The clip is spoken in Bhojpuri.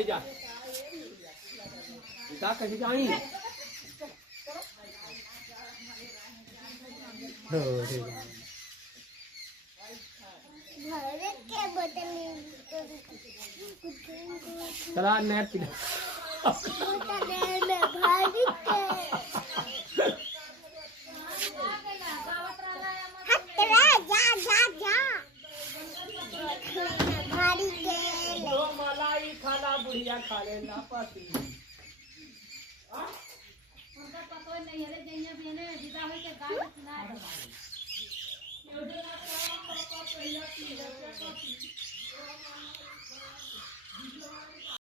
के जा जा कहीं जाई हो रे घर के बोतल चला नैप पिला बोतल में भारी के हटरा जा जा जा भारी के दो मलाई खाना बुढ़िया खा ले ना पाती उनका पता नहीं है रे जइया बिने विदा होई के गाय सुना दे